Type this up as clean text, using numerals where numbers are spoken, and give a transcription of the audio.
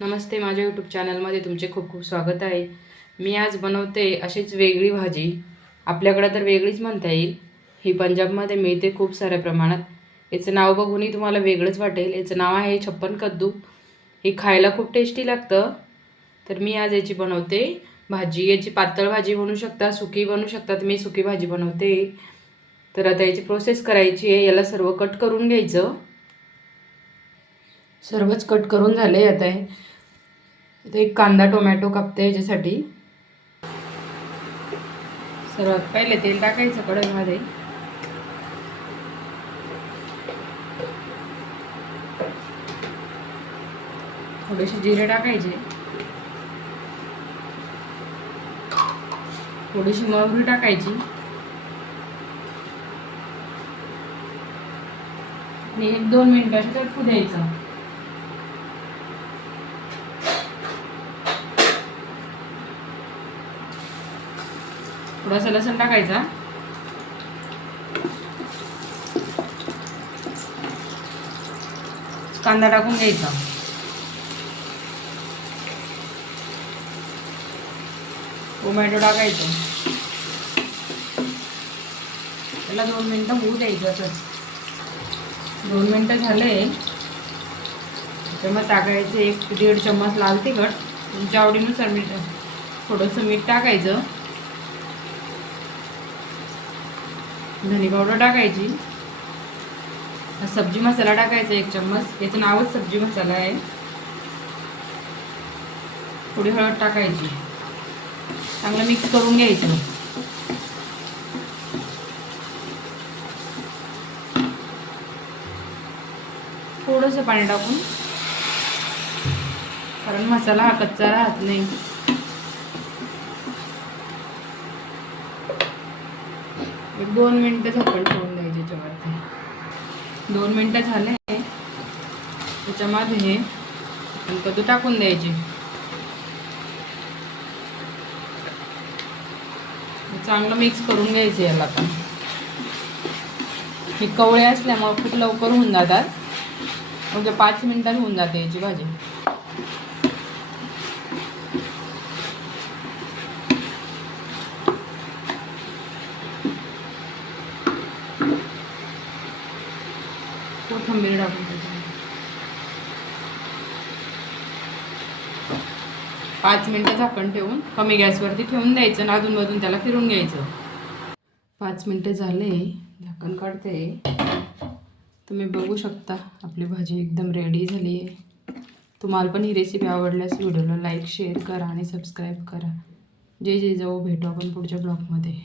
नमस्ते, माझ्या यूट्यूब चॅनलमध्ये तुमचे खूप खूप स्वागत आहे। मी आज बनवते अशीच वेगळी भाजी। आपल्याकडे तर वेगळीच म्हणता येईल। ही पंजाबमध्ये मिळते खूप साऱ्या प्रमाणात। याचं नाव बघूनही तुम्हाला वेगळंच वाटेल। याचं नाव आहे छप्पन कद्दू। ही खायला खूप टेस्टी लागतं। तर मी आज याची बनवते भाजी। याची पातळ भाजी बनवू शकता, सुकी बनवू शकता। मी सुकी भाजी बनवते। तर आता याची प्रोसेस करायची आहे। याला सर्व कट करून घ्यायचं। सर्वच कट करून झाले। आता इथे एक कांदा टोमॅटो कापते याच्यासाठी। सर्वात पहिले तेल टाकायचं कढईमध्ये। थोडेसे जिरे टाकायचे, थोडीशी मोहरी टाकायची आणि 1-2 मिनिटांसाठी परतू द्यायचं। थोडासा लसूण टाकायचा, कांदा टाकून घ्यायचा, टोमॅटो टाकायचं, त्याला 2 मिनिटं होऊ द्यायचं। असंच 2 मिनिटं झाले। त्याच्यामध्ये टाकायचे 1-1.5 चम्मच लाल तिखट, तुमच्या आवडीनुसार मीठ, थोडंसं मीठ टाकायचं, धने पावडर टाकायची, सब्जी मसाला टाकायचा 1 चम्मच। याचं नावच सब्जी मसाला आहे। थोडी हळद टाकायची, चांगलं मिक्स करून घ्यायचं। थोडंसं पाणी टाकून, कारण मसाला हा कच्चा राहत नाही। 1-2 मिनिटं झाकण ठेवून द्यायचे याच्यावरती। 2 मिनिटं झाले। त्याच्यामध्ये कद्दू टाकून द्यायचे, चांगलं मिक्स करून घ्यायचे याला। आता हे कवळे असल्यामुळे खूप लवकर होऊन जातात, म्हणजे 5 मिनिटात होऊन जाते याची भाजी। कोथिंबीर टाकून द्यायची। 5 मिनिटं झाकण ठेवून कमी गॅसवरती ठेवून द्यायचं आणि अधूनमधून त्याला फिरून घ्यायचं। 5 मिनिटं झाले, झाकण काढते। तुम्ही बघू शकता आपली भाजी एकदम रेडी झाली आहे। तुम्हाला पण ही रेसिपी आवडल्यास व्हिडिओला लाईक, शेअर करा आणि सबस्क्राईब करा। जय जय जाऊ, भेटू आपण पुढच्या ब्लॉगमध्ये।